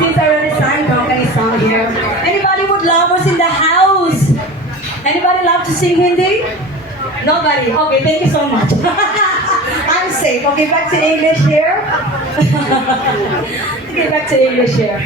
Since I already sang Konkani song here. Anybody would love us in the house? Anybody love to sing Hindi? Nobody. Okay, thank you so much. I'm safe. Okay, back to English here. Okay, back to English here.